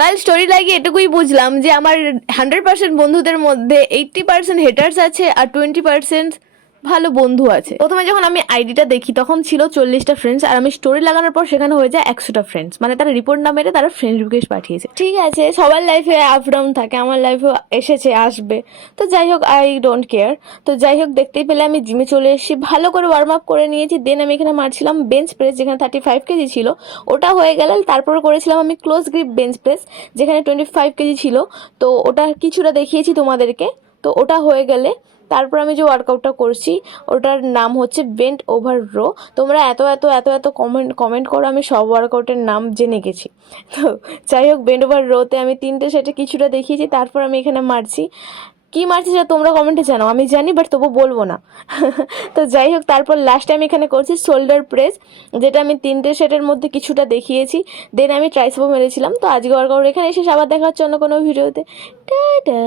কাল স্টোরি লাগিয়ে এটুকুই বুঝলাম যে আমার 100% বন্ধুদের মধ্যে 80% হেটার্স আছে আর 20% ভালো বন্ধু আছে। প্রথমে যখন আমি আইডিটা দেখি তখন ছিল 40টা ফ্রেন্ডস, আর আমি স্টোরি লাগানোর পর সেখানে হয়ে যায় 100টা ফ্রেন্ডস। মানে তারা রিপোর্ট না মেরে তারা ফ্রেন্ড রিকোয়েস্ট পাঠিয়েছে। ঠিক আছে, সবার লাইফে আপ ডাউন থাকে, আমার লাইফেও এসেছে, আসবে। তো যাই হোক, আই ডোন্ট কেয়ার। তো যাই হোক, দেখতেই পেলে আমি জিমে চলে এসেছি, ভালো করে ওয়ার্ম আপ করে নিয়েছি। দেন আমি এখানে মারছিলাম বেঞ্চ প্রেস, যেখানে 35 কেজি ছিল, ওটা হয়ে গেল। তারপরে করেছিলাম আমি ক্লোজ গ্রিপ বেঞ্চ প্রেস, যেখানে 25 কেজি ছিল। তো ওটা কিছুটা দেখিয়েছি তোমাদেরকে। তো ওটা হয়ে গেলে তারপর আমি যে ওয়ার্কআউটটা করছি ওটার নাম হচ্ছে বেন্ট ওভার রো। তোমরা এত এত এত এত কমেন্ট করো, আমি সব ওয়ার্কআউটের নাম জেনে গেছি। তো যাই হোক, বেন্ট ওভার রোতে আমি 3টে সেটে কিছুটা দেখিয়েছি। তারপর আমি এখানে মারছি, কি মারছি সেটা তোমরা কমেন্টে জানাও, আমি জানি বাট তবু বলবো না। তো যাই হোক, তারপর লাস্টে আমি এখানে করছি শোল্ডার প্রেস, যেটা আমি 3টে সেটের মধ্যে কিছুটা দেখিয়েছি। দেন আমি ট্রাইসেপও মেরেছিলাম। তো আজকে ওয়ার্কআউট এখানে এসে আবার দেখা হচ্ছে অন্য কোনো ভিডিওতে। টাটা।